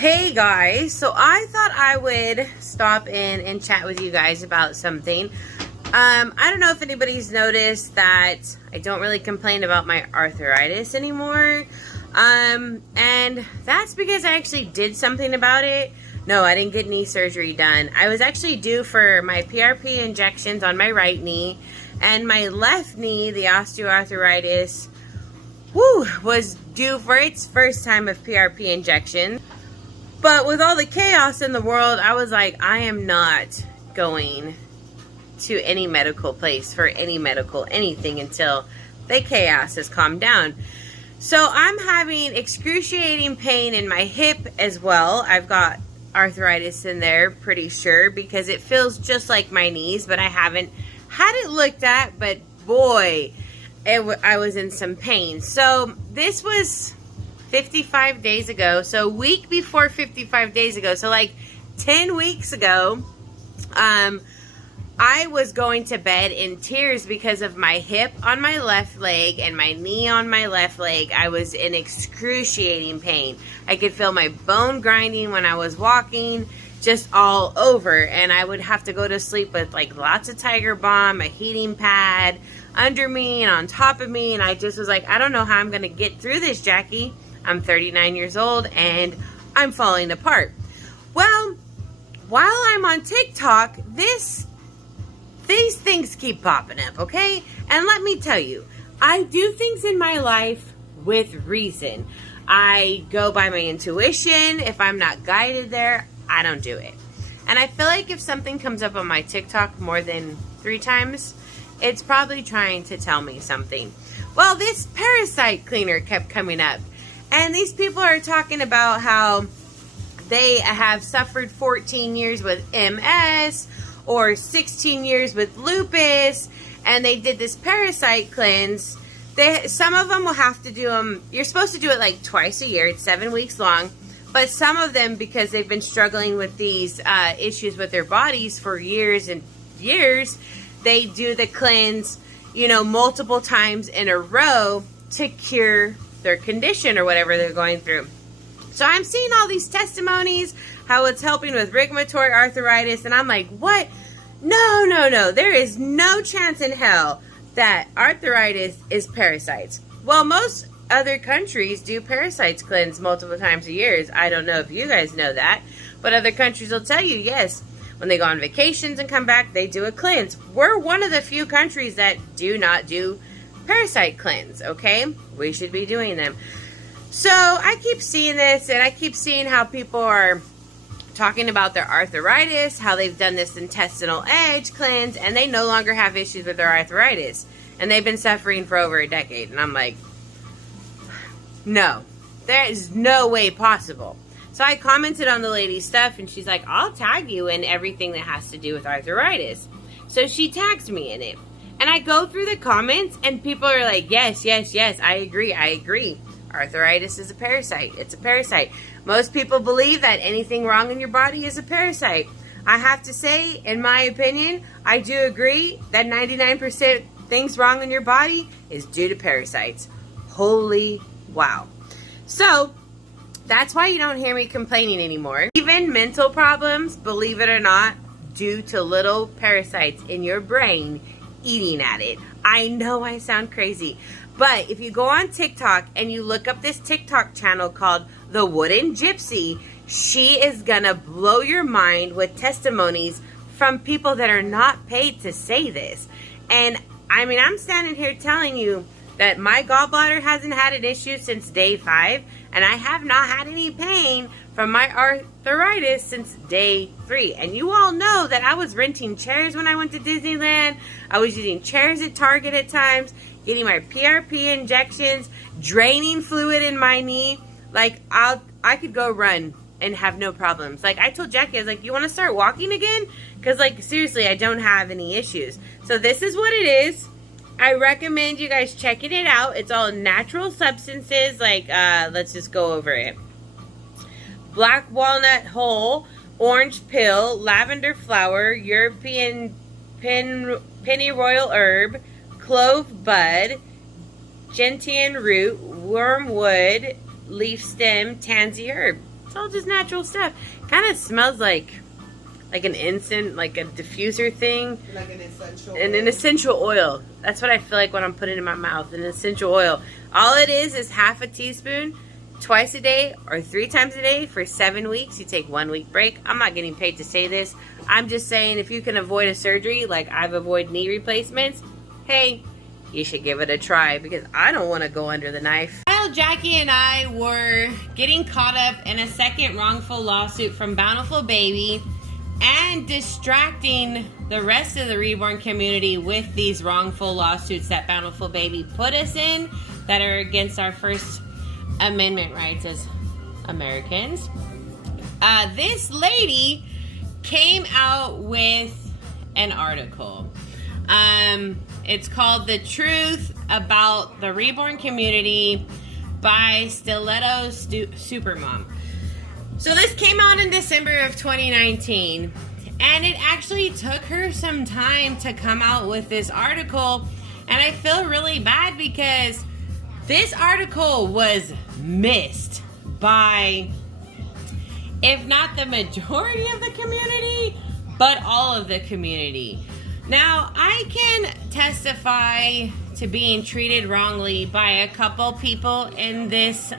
Hey guys, so I thought I would stop in and chat with you guys about something. I don't know if anybody's noticed that I don't really complain about my arthritis anymore. And that's because I actually did something about it. No, I didn't get knee surgery done. I was actually due for my PRP injections on my right knee, and my left knee, the osteoarthritis, was due for its first time of PRP injection. But with all the chaos in the world, I was like, I am not going to any medical place for any medical anything until the chaos has calmed down. So I'm having excruciating pain in my hip as well. I've got arthritis in there, pretty sure, because it feels just like my knees, but I haven't had it looked at, but boy, I was in some pain. So this was 55 days ago, so a week before 55 days ago, so like 10 weeks ago, I was going to bed in tears because of my hip on my left leg and my knee on my left leg. I was in excruciating pain. I could feel my bone grinding when I was walking, just all over, and I would have to go to sleep with like lots of Tiger Balm, a heating pad under me and on top of me, and I just was like, I don't know how I'm gonna get through this, Jackie. I'm 39 years old and I'm falling apart. Well, while I'm on TikTok, these things keep popping up, okay? And let me tell you, I do things in my life with reason. I go by my intuition. If I'm not guided there, I don't do it. And I feel like if something comes up on my TikTok more than 3 times, it's probably trying to tell me something. Well, this parasite cleaner kept coming up. And these people are talking about how they have suffered 14 years with MS or 16 years with lupus, and they did this parasite cleanse. Some of them will have to do them, you're supposed to do it like twice a year, it's 7 weeks long, but some of them, because they've been struggling with these issues with their bodies for years and years, they do the cleanse, multiple times in a row to cure their condition or whatever they're going through. So I'm seeing all these testimonies, how it's helping with rheumatoid arthritis, and I'm like, what? No. There is no chance in hell that arthritis is parasites. Well, most other countries do parasites cleanse multiple times a year. I don't know if you guys know that, but other countries will tell you, yes, when they go on vacations and come back, they do a cleanse. We're one of the few countries that do not do parasite cleanse, okay? We should be doing them. So I keep seeing this, and I keep seeing how people are talking about their arthritis, how they've done this intestinal edge cleanse, and they no longer have issues with their arthritis. And they've been suffering for over a decade. And I'm like, no, there is no way possible. So I commented on the lady's stuff, and she's like, I'll tag you in everything that has to do with arthritis. So she tags me in it. And I go through the comments, and people are like, yes, I agree. Arthritis is a parasite. It's a parasite. Most people believe that anything wrong in your body is a parasite. I have to say, in my opinion, I do agree that 99% things wrong in your body is due to parasites. Holy wow. So, that's why you don't hear me complaining anymore. Even mental problems, believe it or not, due to little parasites in your brain eating at it. I know I sound crazy, but if you go on TikTok and you look up this TikTok channel called The Wooden Gypsy, she is gonna blow your mind with testimonies from people that are not paid to say this. And I mean, I'm standing here telling you that my gallbladder hasn't had an issue since day 5, and I have not had any pain from my arthritis since day 3. And you all know that I was renting chairs when I went to Disneyland. I was using chairs at Target at times, getting my PRP injections, draining fluid in my knee. Like, I could go run and have no problems. Like, I told Jackie, I was like, you want to start walking again? Because, like, seriously, I don't have any issues. So this is what it is. I recommend you guys checking it out. It's all natural substances. Like, let's just go over it. Black walnut hull, orange pill, lavender flower, European pennyroyal herb, clove bud, gentian root, wormwood, leaf stem, tansy herb. It's all just natural stuff. Kind of smells like an incense, like a diffuser thing. Like an essential and an essential oil. That's what I feel like when I'm putting it in my mouth. An essential oil. All it is half a teaspoon twice a day or 3 times a day for 7 weeks. You take 1 week break. I'm not getting paid to say this. I'm just saying if you can avoid a surgery, like I've avoided knee replacements, hey, you should give it a try because I don't want to go under the knife. While Jackie and I were getting caught up in a second wrongful lawsuit from Bountiful Baby and distracting the rest of the Reborn community with these wrongful lawsuits that Bountiful Baby put us in that are against our First Amendment rights as Americans, this lady came out with an article. It's called The Truth About the Reborn Community by Stiletto Supermom. So this came out in December of 2019, and it actually took her some time to come out with this article, and I feel really bad because this article was missed by, if not the majority of the community, but all of the community. Now, I can testify to being treated wrongly by a couple people in this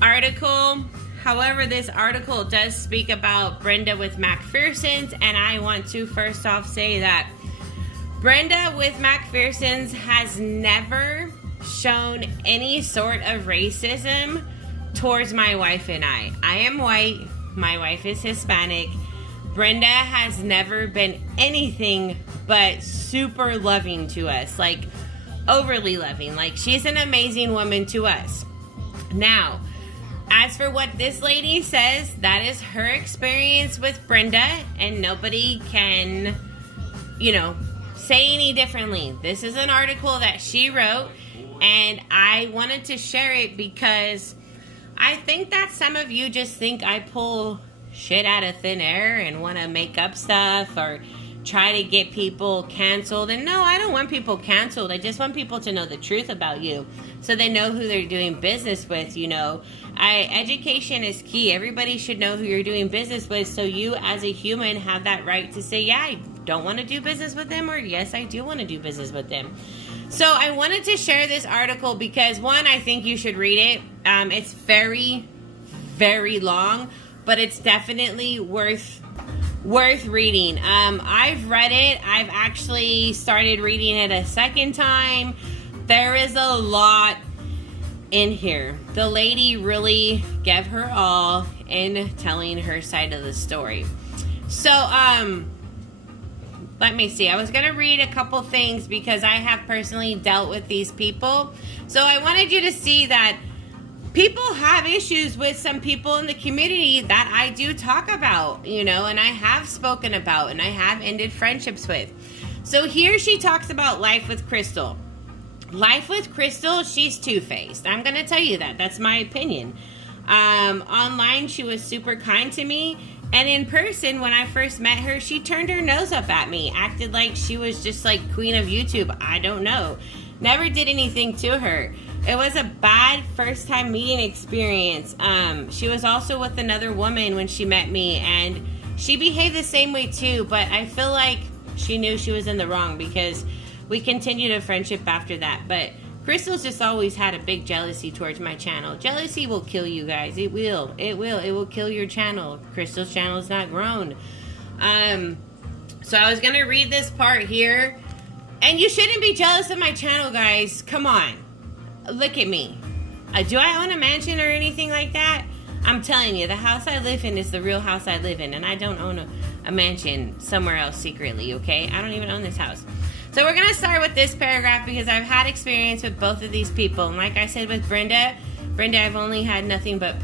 article. However, this article does speak about Brenda with McPherson's, and I want to first off say that Brenda with McPherson's has never shown any sort of racism towards my wife and I. I am white, my wife is Hispanic. Brenda has never been anything but super loving to us, like overly loving. Like, she's an amazing woman to us. Now, as for what this lady says, that is her experience with Brenda, and nobody can, say any differently. This is an article that she wrote, and I wanted to share it because I think that some of you just think I pull shit out of thin air and want to make up stuff or try to get people canceled. And no, I don't want people canceled. I just want people to know the truth about you so they know who they're doing business with. Education is key. Everybody should know who you're doing business with, so you as a human have that right to say, yeah, I don't want to do business with them, or yes, I do want to do business with them. So I wanted to share this article because, one, I think you should read it. It's very, very long, but it's definitely worth reading. I've read it. I've actually started reading it a second time. There is a lot in here. The lady really gave her all in telling her side of the story. So, let me see. I was going to read a couple things because I have personally dealt with these people. So I wanted you to see that people have issues with some people in the community that I do talk about, and I have spoken about, and I have ended friendships with. So here she talks about Life with Crystal. Life with Crystal, she's two-faced. I'm going to tell you that. That's my opinion. Online, she was super kind to me. And in person, when I first met her, she turned her nose up at me, acted like she was just like queen of YouTube. I don't know. Never did anything to her. It was a bad first time meeting experience. She was also with another woman when she met me, and she behaved the same way too, but I feel like she knew she was in the wrong because we continued a friendship after that. But Crystal's just always had a big jealousy towards my channel. Jealousy will kill you guys. It will. It will kill your channel. Crystal's channel is not grown. So I was going to read this part here. And you shouldn't be jealous of my channel, guys. Come on. Look at me. Do I own a mansion or anything like that? I'm telling you, the house I live in is the real house I live in. And I don't own a mansion somewhere else secretly, okay? I don't even own this house. So we're going to start with this paragraph because I've had experience with both of these people. And like I said with Brenda, I've only had nothing but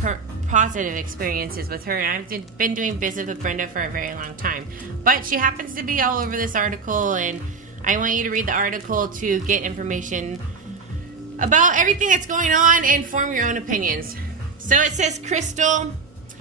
positive experiences with her. And I've been doing business with Brenda for a very long time. But she happens to be all over this article, and I want you to read the article to get information about everything that's going on and form your own opinions. So it says, Crystal,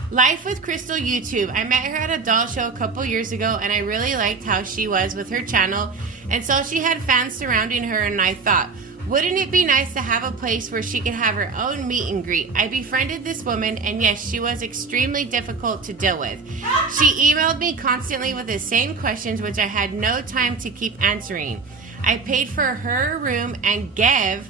Life with Crystal YouTube. I met her at a doll show a couple years ago, and I really liked how she was with her channel, and so she had fans surrounding her, and I thought, Wouldn't it be nice to have a place where she could have her own meet and greet? I befriended this woman, and yes, she was extremely difficult to deal with. She emailed me constantly with the same questions, which I had no time to keep answering. I paid for her room and gave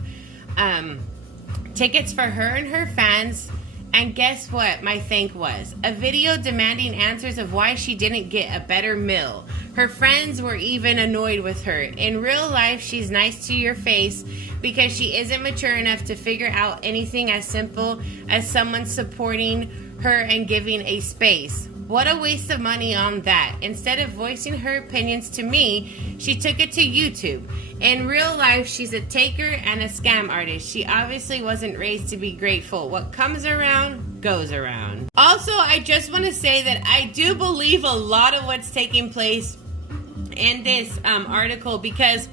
tickets for her and her fans. And guess what my thank was? A video demanding answers of why she didn't get a better meal. Her friends were even annoyed with her. In real life, she's nice to your face because she isn't mature enough to figure out anything as simple as someone supporting her and giving a space. What a waste of money on that. Instead of voicing her opinions to me, she took it to YouTube. In real life, she's a taker and a scam artist. She obviously wasn't raised to be grateful. What comes around, goes around. Also, I just want to say that I do believe a lot of what's taking place in this article, because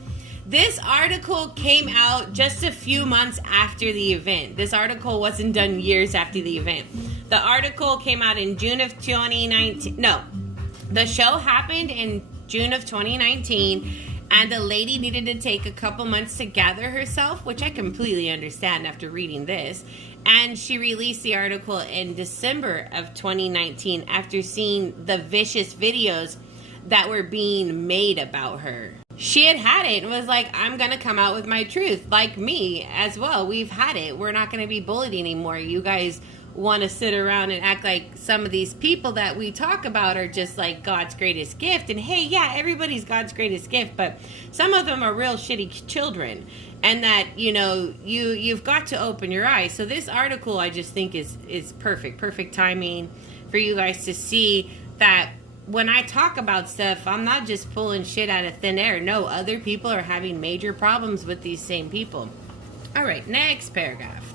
this article came out just a few months after the event. This article wasn't done years after the event. The article came out in June of 2019. No, the show happened in June of 2019, and the lady needed to take a couple months to gather herself, which I completely understand after reading this. And she released the article in December of 2019 after seeing the vicious videos that were being made about her. She had it and was like, I'm going to come out with my truth. Like me as well. We've had it. We're not going to be bullied anymore. You guys want to sit around and act like some of these people that we talk about are just like God's greatest gift. And hey, yeah, everybody's God's greatest gift, but some of them are real shitty children. And that, you know, you've got to open your eyes. So this article I just think is perfect timing for you guys to see that when I talk about stuff, I'm not just pulling shit out of thin air. No, other people are having major problems with these same people. All right, next paragraph.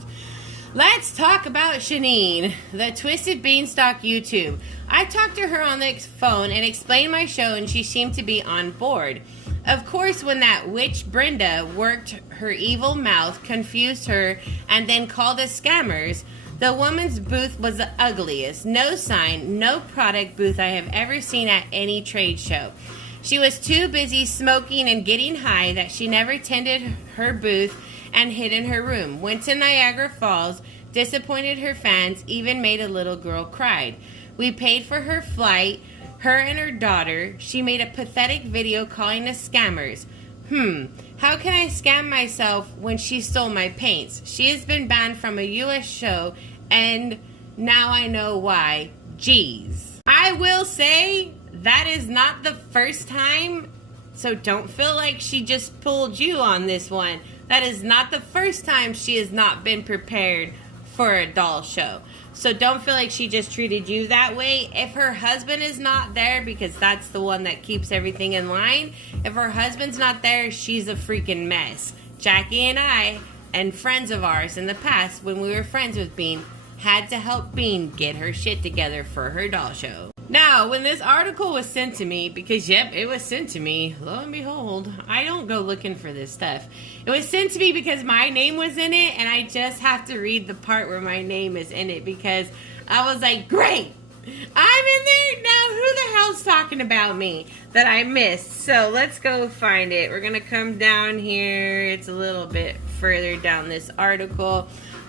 Let's talk about Shanine, the Twisted Beanstalk YouTube. I talked to her on the phone and explained my show, and she seemed to be on board. Of course, when that witch Brenda worked her evil mouth, confused her, and then called us scammers, the woman's booth was the ugliest, no sign, no product booth I have ever seen at any trade show. She was too busy smoking and getting high that she never tended her booth and hid in her room. Went to Niagara Falls, disappointed her fans, even made a little girl cry. We paid for her flight, her and her daughter. She made a pathetic video calling us scammers. How can I scam myself when she stole my paints? She has been banned from a U.S. show, and now I know why. Jeez. I will say that is not the first time, so don't feel like she just pulled you on this one. That is not the first time she has not been prepared for a doll show. So don't feel like she just treated you that way. If her husband is not there, because that's the one that keeps everything in line, if her husband's not there, she's a freaking mess. Jackie and I, and friends of ours in the past, when we were friends with Bean, had to help Bean get her shit together for her doll show. Now, when this article was sent to me, because yep, it was sent to me, lo and behold, I don't go looking for this stuff. It was sent to me because my name was in it, and I just have to read the part where my name is in it, because I was like, great, I'm in there. Now who the hell's talking about me that I missed? So let's go find it. We're gonna come down here. It's a little bit further down this article.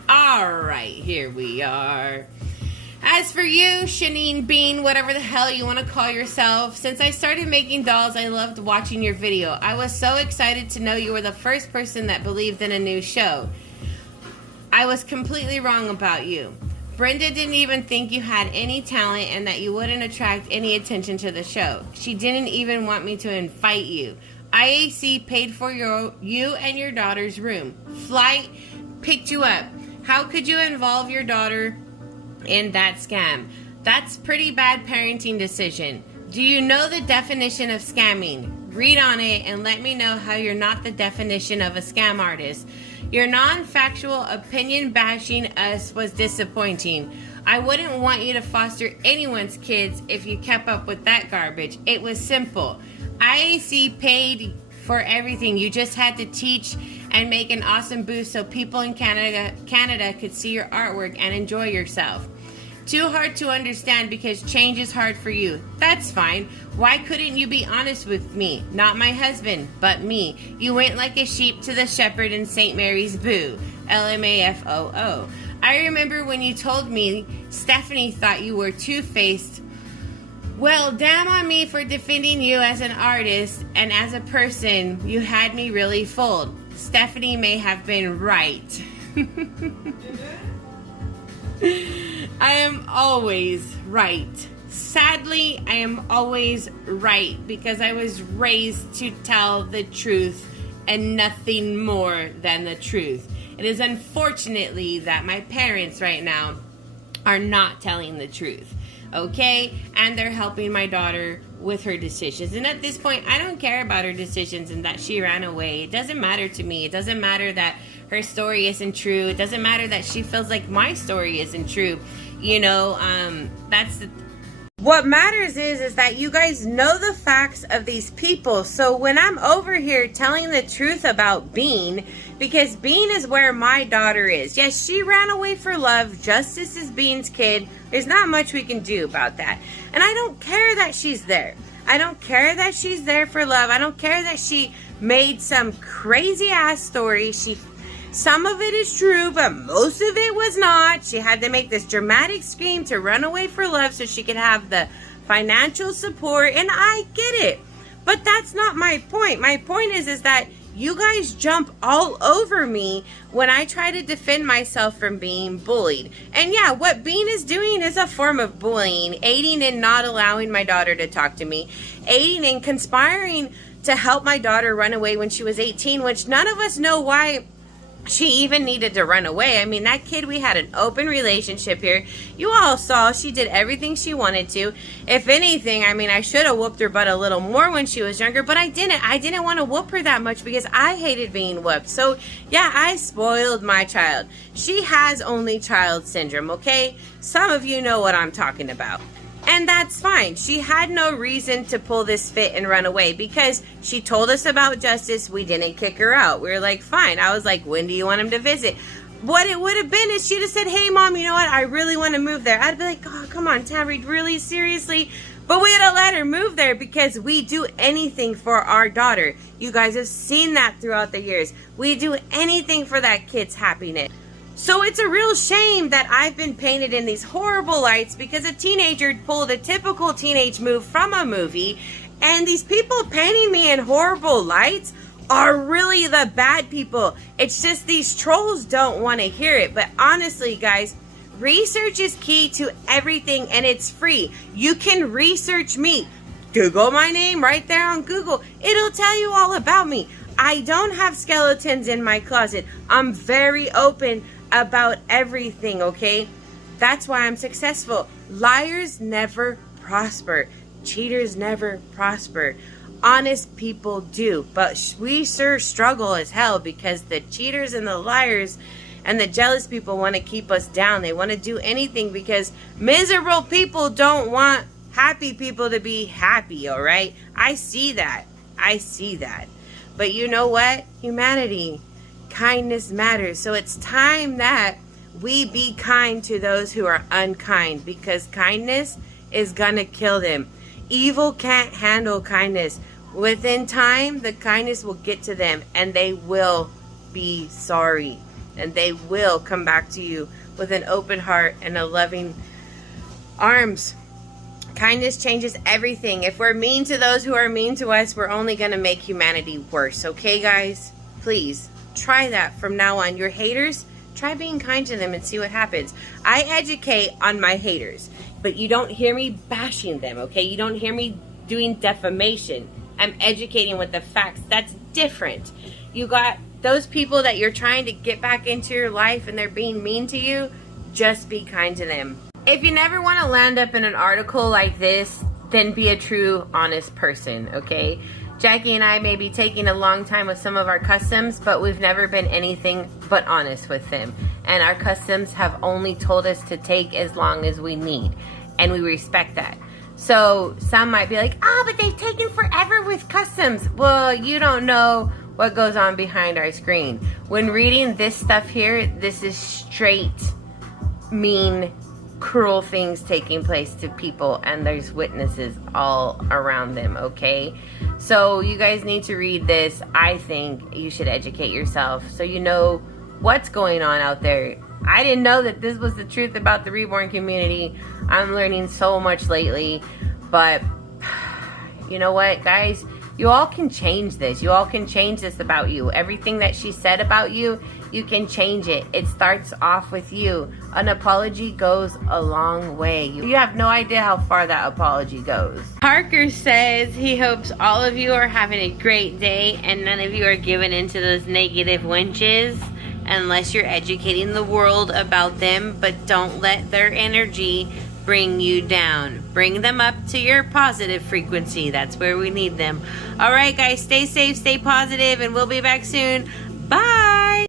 All right, here we are. As for you, Shanine Bean, whatever the hell you want to call yourself, since I started making dolls, I loved watching your video. I was so excited to know you were the first person that believed in a new show. I was completely wrong about you. Brenda didn't even think you had any talent and that you wouldn't attract any attention to the show. She didn't even want me to invite you. IAC paid for you and your daughter's room. Flight picked you up. How could you involve your daughter in that scam? That's pretty bad parenting decision. Do you know the definition of scamming? Read on it and let me know how you're not the definition of a scam artist. Your non-factual opinion bashing us was disappointing. I wouldn't want you to foster anyone's kids if you kept up with that garbage. It was simple. IAC paid for everything. You just had to teach and make an awesome booth so people in Canada could see your artwork and enjoy yourself. Too hard to understand because change is hard for you. That's fine. Why couldn't you be honest with me? Not my husband, but me. You went like a sheep to the shepherd in St. Mary's Boo. LMAFOO. I remember when you told me Stephanie thought you were two-faced. Well, damn on me for defending you as an artist, and as a person, you had me really fooled. Stephanie may have been right. I am always right. Sadly, I am always right because I was raised to tell the truth and nothing more than the truth. It is unfortunately that my parents right now are not telling the truth, okay? And they're helping my daughter with her decisions. And at this point, I don't care about her decisions and that she ran away. It doesn't matter to me. It doesn't matter that her story isn't true. It doesn't matter that she feels like my story isn't true. You know, what matters is that you guys know the facts of these people. So when I'm over here telling the truth about Bean, because Bean is where my daughter is. Yes, she ran away for love. Justice is Bean's kid. There's not much we can do about that. And I don't care that she's there. I don't care that she's there for love. I don't care that she made some crazy ass story. Some of it is true, but most of it was not. She had to make this dramatic scream to run away for love so she could have the financial support, and I get it. But that's not my point. My point is that you guys jump all over me when I try to defend myself from being bullied. And yeah, what Bean is doing is a form of bullying, aiding and not allowing my daughter to talk to me, aiding and conspiring to help my daughter run away when she was 18, which none of us know why she even needed to run away. I mean, that kid, we had an open relationship here. You all saw she did everything she wanted to. If anything, I mean, I should have whooped her butt a little more when she was younger, but I didn't. I didn't want to whoop her that much because I hated being whooped. So, yeah, I spoiled my child. She has only child syndrome, okay? Some of you know what I'm talking about. And that's fine. She had no reason to pull this fit and run away because she told us about Justice. We didn't kick her out. We were like, fine. I was like, when do you want him to visit? What it would have been is she'd have said, hey, Mom, you know what? I really want to move there. I'd be like, oh, come on, Tammy, really? Seriously? But we had to let her move there because we do anything for our daughter. You guys have seen that throughout the years. We do anything for that kid's happiness. So it's a real shame that I've been painted in these horrible lights because a teenager pulled a typical teenage move from a movie, and these people painting me in horrible lights are really the bad people. It's just these trolls don't want to hear it. But honestly, guys, research is key to everything, and it's free. You can research me. Google my name right there on Google. It'll tell you all about me. I don't have skeletons in my closet. I'm very open about everything, okay? That's why I'm successful. Liars never prosper. Cheaters never prosper. Honest people do. But we sure struggle as hell because the cheaters and the liars and the jealous people want to keep us down. They want to do anything because miserable people don't want happy people to be happy, all right? I see that. I see that. But you know what? Humanity, kindness matters. So it's time that we be kind to those who are unkind because kindness is gonna kill them. Evil can't handle kindness. Within time, the kindness will get to them and they will be sorry. And they will come back to you with an open heart and a loving arms. Kindness changes everything. If we're mean to those who are mean to us, we're only gonna make humanity worse. Okay, guys? Please. Try that from now on. Your haters, try being kind to them and see what happens. I educate on my haters, but you don't hear me bashing them, okay? You don't hear me doing defamation. I'm educating with the facts. That's different. You got those people that you're trying to get back into your life and they're being mean to you, just be kind to them. If you never want to land up in an article like this, then be a true, honest person, okay? Jackie and I may be taking a long time with some of our customs, but we've never been anything but honest with them. And our customs have only told us to take as long as we need. And we respect that. So some might be like, oh, but they've taken forever with customs. Well, you don't know what goes on behind our screen. When reading this stuff here, this is straight mean cruel things taking place to people, and there's witnesses all around them, okay? So you guys need to read this. I think you should educate yourself so you know what's going on out there. I didn't know that this was the truth about the Reborn community. I'm learning so much lately, but you know what, guys? You all can change this. You all can change this about you. Everything that she said about you, you can change it. It starts off with you. An apology goes a long way. You have no idea how far that apology goes. Parker says he hopes all of you are having a great day and none of you are giving into those negative wenches unless you're educating the world about them, but don't let their energy bring you down. Bring them up to your positive frequency. That's where we need them. All right, guys, stay safe, stay positive, and we'll be back soon.